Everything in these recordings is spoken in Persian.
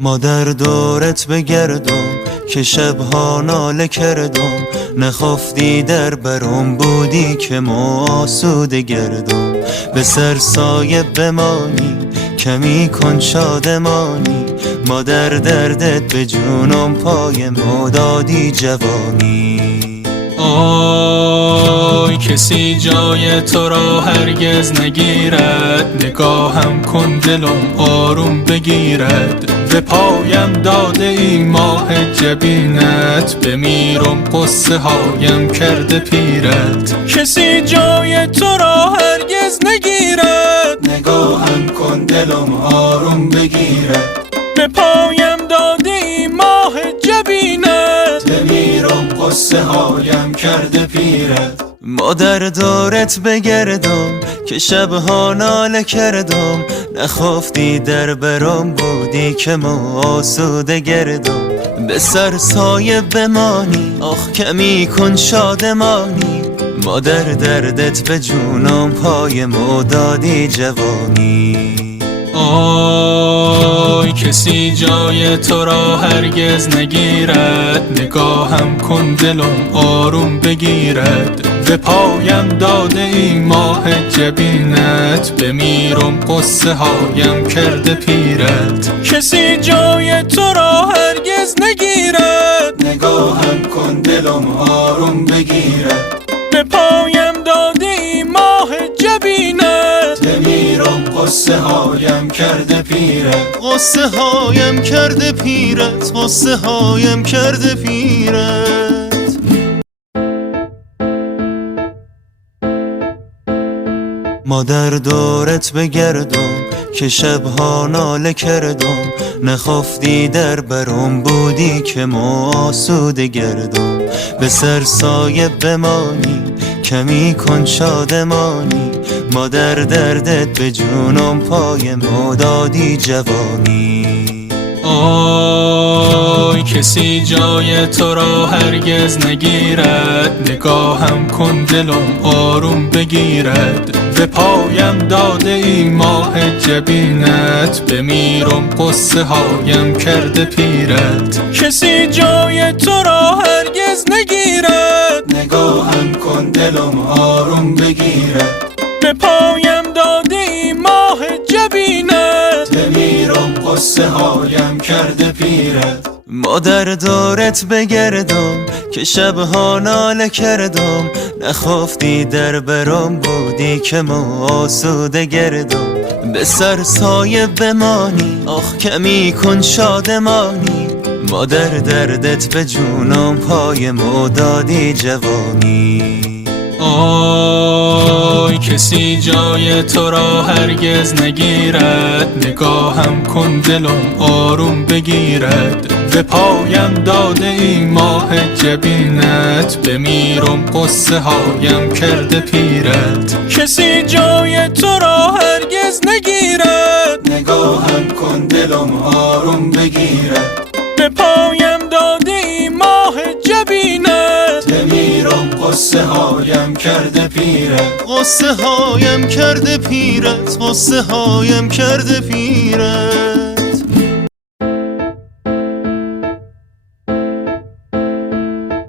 ما در دورت بگردم که شبها ناله کردم، نخفتی در برم بودی که ما آسوده گردم. به سر سایه بمانی کمی کن شادمانی، ما در دردت به جونم پای ما دادی جوانی. آی کسی جای تو را هرگز نگیرد، نگاهم کن دلم آروم بگیرد. به پایم داده ای ماه جبینت، بمیرم قصه هایم کرده پیرت. کسی جای تو را هرگز نگیرد، نگاهم کن دلم آروم بگیرد. به پایم داده ای ماه جبینت، بمیرم قصه هایم کرده پیرت. ما در دورت بگردم که شبها ناله کردم، نخفتی در برم بودی که ما آسوده گردم. به سر سایه بمانی آخ کمی کن شادمانی، ما در دردت به جونم پای ما دادی جوانی. آی کسی جای تو را هرگز نگیرد، نگاهم کن دلم آروم بگیرد. به پایم داده ای ماه جبینت، بمیرم قصه هایم کرده پیرت. کسی جای تو را هرگز نگیرد، نگاهم کن دلم آروم بگیرد. به پایم داده ای ماه جبینت، بمیرم قصه هایم کرده پیرت. قصه هایم کرده پیرت، قصه هایم کرده پیرت. ما در دورت بگردم که شبها ناله کردم، نخفتی در برم بودی که ما آسوده گردم. به سر سایه بمانی کمی کن شادمانی، ما در دردت به جونم پای ما دادی جوانی. آی کسی جای تو را هرگز نگیرد، نگاهم کن دلم آروم بگیرد. به پایم داده ای ماه جبینت، بمیرم قصه هایم کرده پیرت. کسی جای تو را هرگز نگیرد، نگاهم کن دلم آروم بگیرد. به پایم داده ای ماه جبینت، بمیرم قصه هایم کرده پیرت. ما در دورت بگردم که شبها ناله کردم، نخفتی در برم بودی که ما آسوده گردم. به سر سایه بمانی آخ کمی کن شادمانی، ما در دردت به جونم پای ما دادی جوانی. آی کسی جای تو را هرگز نگیرد، نگاهم کن دلم آروم بگیرد. به پایم داده ای ماه جبینت، بمیرم قصه هایم کرده پیرت. کسی جای تو را هرگز نگیرد، نگاهم کن دلم آروم بگیرد. به پایم داده ای ماه جبینت، بمیرم قصه هایم کرده پیرت. قصه هایم کرده پیرت، قصه هایم کرده پیرت.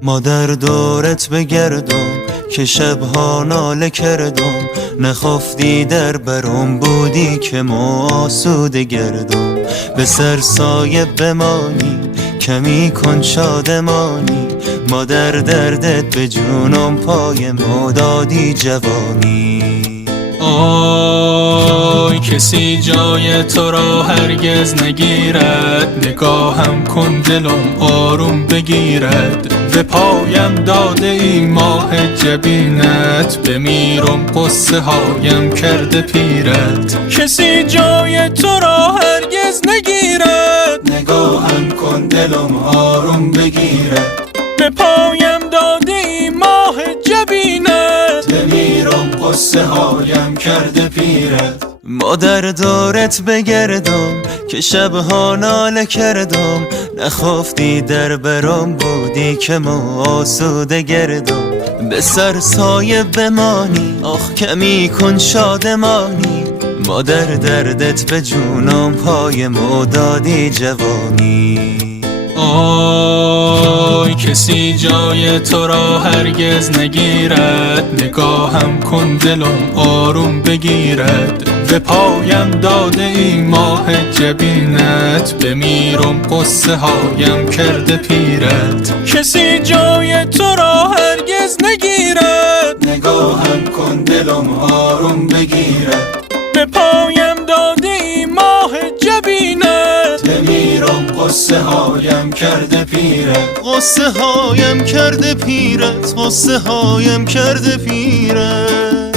ما در دورت بگردم که شبها ناله کردم، نخفتی در برم بودی که ما آسوده گردم. به سر سایه بمانی کمی کن شادمانی، ما در دردت به جونم پای ما دادی جوانی. آی کسی جای تو را هرگز نگیرد، نگاهم کن دلم آروم بگیرد. به پایم داده ای ماه جبینت، بمیرم قصه هایم کرده پیرت. کسی جای تو را هرگز نگیرد، نگاهم کن دلم آروم بگیرد. به پایم داده ای ماه جبینت، بمیرم قصه هایم کرده پیرت. ما در دورت بگردم که شبها ناله کردم، نخفتی در برم بودی که ما آسوده گردم. به سر سایه بمانی آخ کمی کن شادمانی، مادر دردت به جونم پای ما دادی جوانی. آی کسی جای تو را هرگز نگیرد، نگاهم کن دلم آروم بگیرد. به پایم داده ای ماه جبینت، بمیرم قصه هایم کرده پیرت. کسی جای تو را هرگز نگیرد، نگاهم کن دلم آروم بگیرد. به پایم داده ای ماه جبینت، بمیرم قصه هایم کرده پیرت. قصه هایم کرده پیرت، قصه هایم کرده پیرت.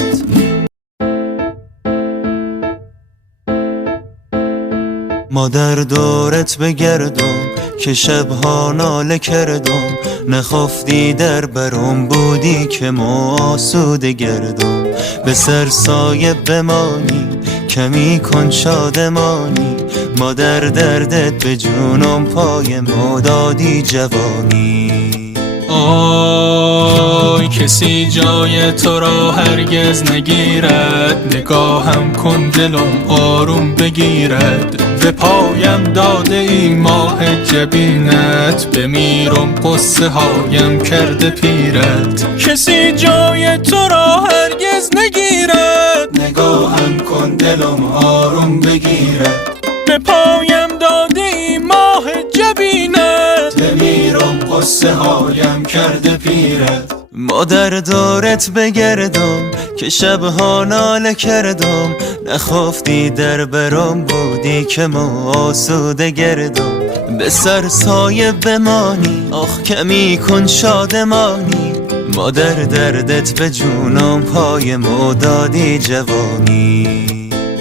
مادر دورت بگردم که شبها ناله کردم، نخفتی در برم بودی که ما آسوده گردم. به سر سایه بمانی کمی کن شادمانی، مادر دردت به جونم پای ما دادی جوانی. آی کسی جای تو را هرگز نگیرد، نگاهم کن دلم آروم بگیرد. به پایم داده ای ماه جبینت، بمیرم قصه هایم کرده پیرت. کسی جای تو را هرگز نگیرد، نگاهم کن دلم آروم بگیرد. به پایم داده ای ماه جبینت، بمیرم قصه هایم کرده پیرت. مادر دورت بگردم که شبها ناله کردم، نخفتی در برم بودی که ما آسوده گردم. به سر سایه بمانی آخ کمی کن شادمانی، مادر دردت به جونم پای ما دادی جوانی.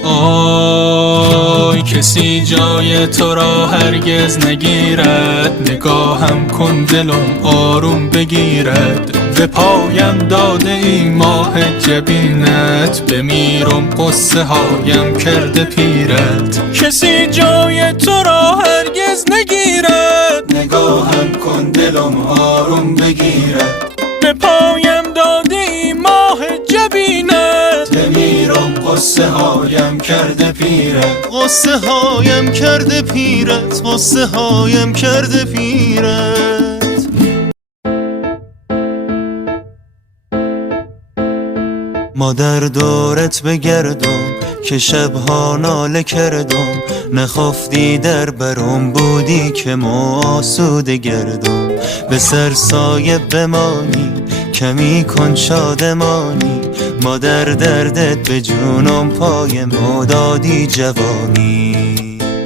آی کسی جای تو را هرگز نگیرد، نگاهم کن دلم آروم بگیرد. به پایم داده ای ماه جبینت، بمیرم قصه هایم کرده پیرت. کسی جای تو را هرگز نگیرد، نگاهم کن دلم آروم بگیرد. به پایم داده ای ماه جبینت، بمیرم قصه هایم کرده پیرت. قصه هایم کرده پیرت، قصه هایم کرده پیرت. مادر دورت بگردم که شبها ناله کردم، نخفتی در برم بودی که ما آسوده گردم. به سر سایه بمانی کمی کن شادمانی، مادر دردت به جونم پای ما دادی جوانی.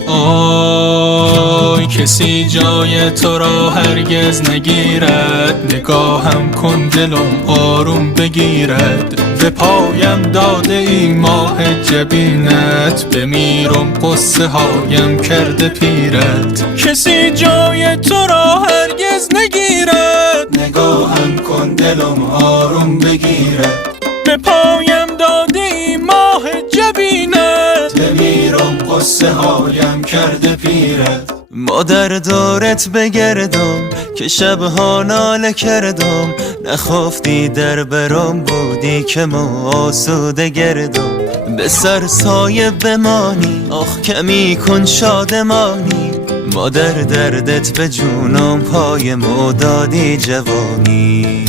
آی کسی جای تو را هرگز نگیرد، نگاهم کن دلم آروم بگیرد. به پایم داده ای ماه جبینت، بمیرم قصه هایم کرده پیرت. کسی جای تو را هرگز نگیرد، نگاهم کن دلم آروم بگیرد. به پایم داده ای ماه جبینت، بمیرم قصه هایم کرده پیرت. مادر دورت بگردم که شبها ناله کردم، نخفتی در برم بودی که ما آسوده گردم. به سر سایه بمانی آخ کمی کن شادمانی، مادر دردت به جونم پای ما دادی جوانی.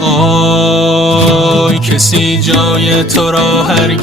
آی کسی جای تو را هرگز